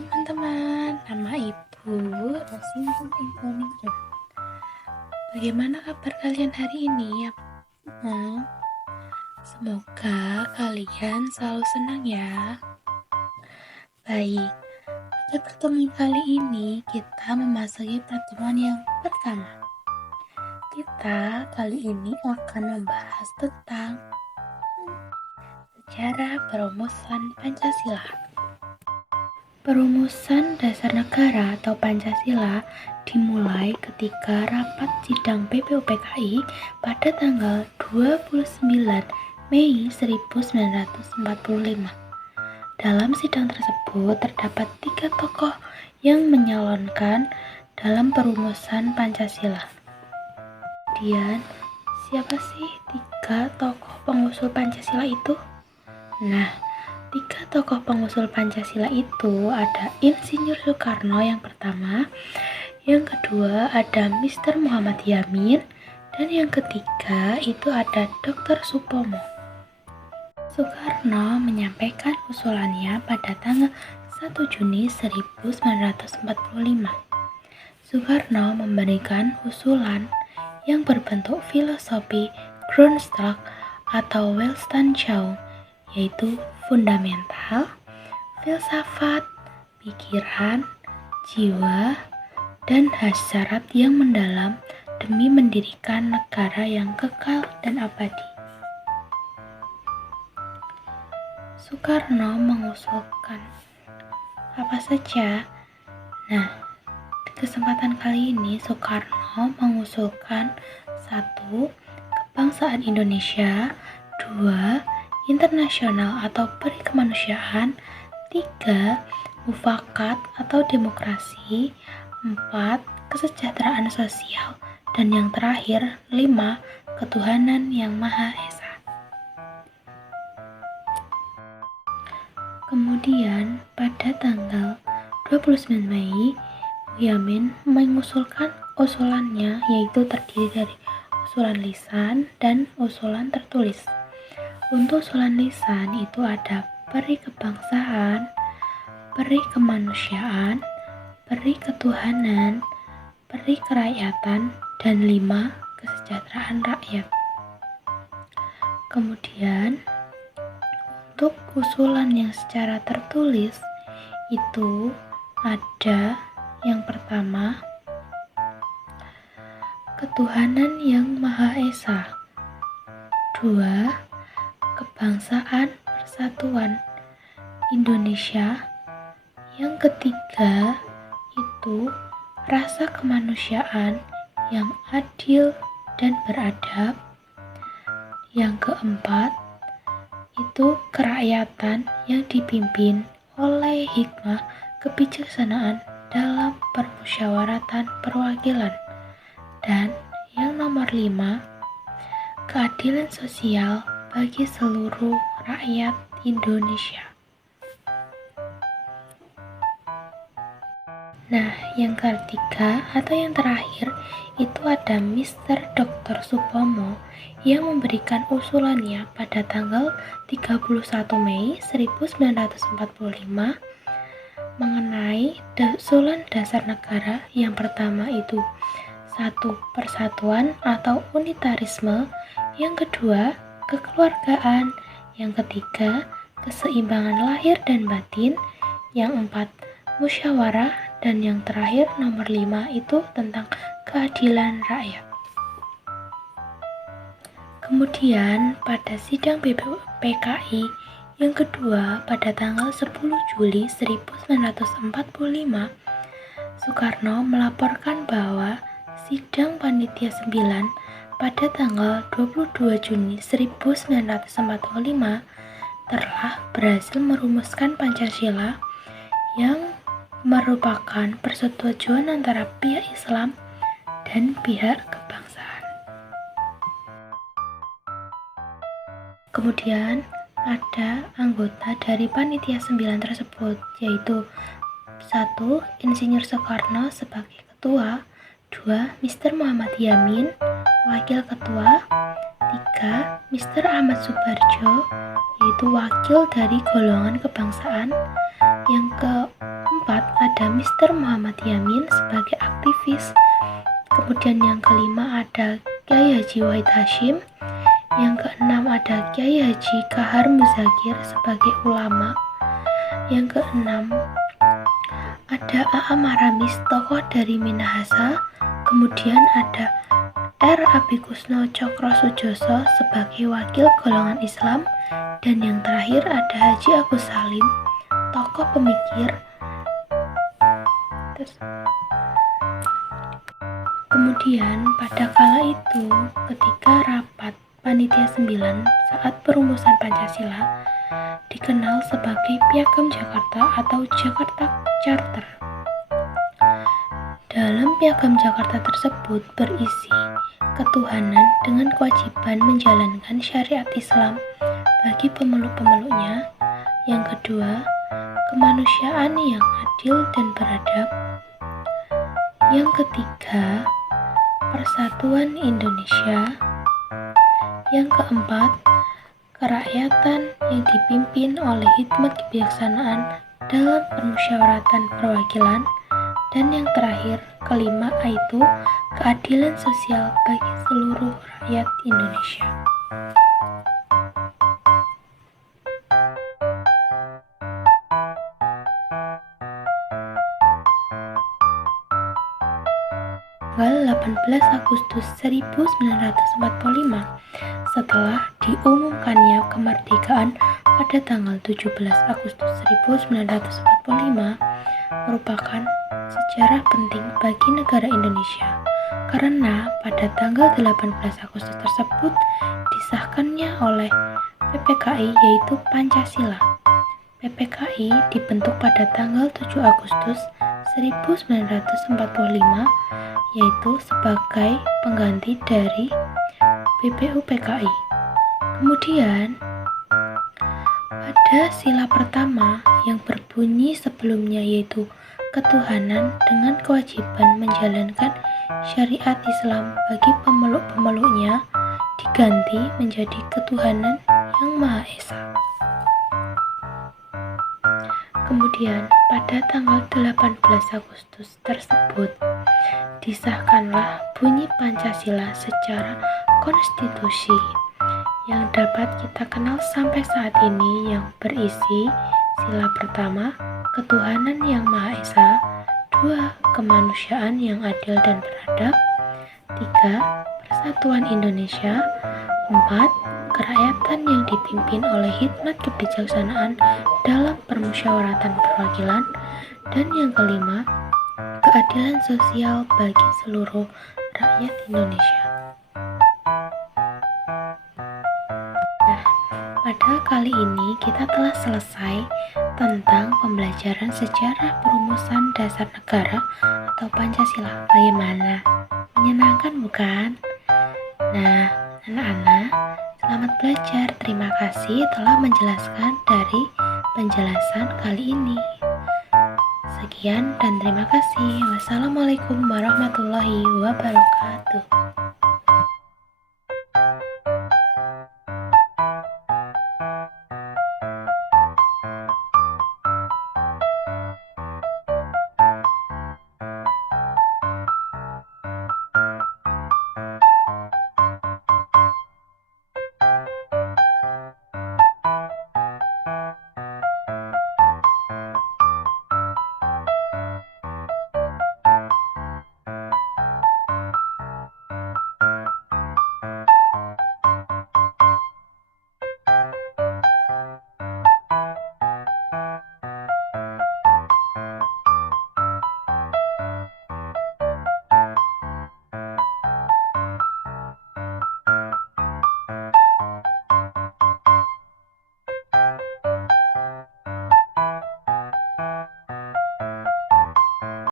Teman-teman, nama Ibu Rosinton Infoningsih. Bagaimana kabar kalian hari ini ya? Semoga kalian selalu senang ya. Baik, pada pertemuan kali ini kita memasuki pertemuan yang pertama. Kita kali ini akan membahas tentang sejarah perumusan Pancasila. Perumusan dasar negara atau Pancasila dimulai ketika rapat sidang BPUPKI pada tanggal 29 Mei 1945. Dalam sidang tersebut terdapat 3 tokoh yang menyalonkan dalam perumusan Pancasila. Kemudian, siapa sih 3 tokoh pengusul Pancasila itu? Nah, 3 tokoh pengusul Pancasila itu ada Insinyur Soekarno yang pertama, yang kedua ada Mr. Muhammad Yamin, dan yang ketiga itu ada Dr. Supomo. Soekarno menyampaikan usulannya pada tanggal 1 Juni 1945. Soekarno memberikan usulan yang berbentuk filosofi Grundstock atau Weltanschauung, yaitu fundamental, filsafat, pikiran, jiwa, dan hasrat yang mendalam demi mendirikan negara yang kekal dan abadi. Soekarno mengusulkan apa saja? Nah, di kesempatan kali ini Soekarno mengusulkan 1. Kebangsaan Indonesia, 2. Internasional atau peri kemanusiaan, 3. Mufakat atau demokrasi, 4. Kesejahteraan sosial, dan yang terakhir 5. Ketuhanan yang Maha Esa. Kemudian pada tanggal 29 Mei, Yamin mengusulkan usulannya, yaitu terdiri dari usulan lisan dan usulan tertulis. Untuk usulan lisan itu ada peri kebangsaan, peri kemanusiaan, peri ketuhanan, peri kerakyatan, dan 5. Kesejahteraan rakyat. Kemudian untuk usulan yang secara tertulis itu ada yang pertama, ketuhanan yang Maha Esa, 2. Kebangsaan Persatuan Indonesia, yang ketiga itu rasa kemanusiaan yang adil dan beradab, yang keempat itu kerakyatan yang dipimpin oleh hikmah kebijaksanaan dalam permusyawaratan perwakilan, dan yang nomor 5, keadilan sosial bagi seluruh rakyat Indonesia. Nah, yang ketiga atau yang terakhir itu ada Mr. Dr. Supomo yang memberikan usulannya pada tanggal 31 Mei 1945 mengenai usulan dasar negara. Yang pertama itu 1. Persatuan atau unitarisme, yang kedua kekeluargaan, yang ketiga keseimbangan lahir dan batin, yang 4 musyawarah, dan yang terakhir nomor 5 itu tentang keadilan rakyat. Kemudian pada sidang BPUPKI yang kedua pada tanggal 10 Juli 1945, Soekarno melaporkan bahwa sidang Panitia 9 pada tanggal 22 Juni 1945 telah berhasil merumuskan Pancasila yang merupakan persetujuan antara pihak Islam dan pihak kebangsaan. Kemudian ada anggota dari Panitia 9 tersebut, yaitu 1. Insinyur Soekarno sebagai ketua, 2. Mr. Muhammad Yamin, wakil ketua, 3. Mr. Ahmad Subarjo, yaitu wakil dari golongan kebangsaan, yang keempat ada Mr. Muhammad Yamin sebagai aktivis. Kemudian yang kelima ada Kiai Haji Wahid Hashim. Yang keenam ada Kiai Haji Kahar Muzakir sebagai ulama. Yang keenam ada A.A. Maramis, tokoh dari Minahasa. Kemudian ada R. Abikusno Cokro Sujoso sebagai wakil golongan Islam. Dan yang terakhir ada Haji Agus Salim, tokoh pemikir. Kemudian pada kala itu ketika rapat Panitia 9 saat perumusan Pancasila dikenal sebagai Piagam Jakarta atau Jakarta Charter. Dalam Piagam Jakarta tersebut berisi ketuhanan dengan kewajiban menjalankan syariat Islam bagi pemeluk-pemeluknya. Yang kedua, kemanusiaan yang adil dan beradab. Yang ketiga, persatuan Indonesia. Yang keempat, kerakyatan yang dipimpin oleh hikmat kebijaksanaan dalam permusyawaratan perwakilan. Dan yang terakhir, kelima, yaitu keadilan sosial bagi seluruh rakyat Indonesia. Tanggal 18 Agustus 1945, setelah diumumkannya kemerdekaan pada tanggal 17 Agustus 1945, merupakan sejarah penting bagi negara Indonesia karena pada tanggal 18 Agustus tersebut disahkannya oleh PPKI yaitu Pancasila. PPKI dibentuk pada tanggal 7 Agustus 1945 yaitu sebagai pengganti dari BPUPKI. Kemudian pada sila pertama yang berbunyi sebelumnya yaitu ketuhanan dengan kewajiban menjalankan syariat Islam bagi pemeluk-pemeluknya diganti menjadi ketuhanan yang Maha Esa. Kemudian pada tanggal 18 Agustus tersebut disahkanlah bunyi Pancasila secara konstitusi yang dapat kita kenal sampai saat ini, yang berisi sila pertama, ketuhanan yang Maha Esa, 2, kemanusiaan yang adil dan beradab, 3, persatuan Indonesia, 4, kerakyatan yang dipimpin oleh hikmat kebijaksanaan dalam permusyawaratan perwakilan, dan yang kelima, keadilan sosial bagi seluruh rakyat Indonesia. Nah, pada kali ini kita telah selesai tentang pembelajaran sejarah perumusan dasar negara atau Pancasila. Bagaimana? Menyenangkan bukan? Nah, anak-anak, selamat belajar. Terima kasih telah menjelaskan dari penjelasan kali ini. Sekian dan terima kasih. Wassalamualaikum warahmatullahi wabarakatuh.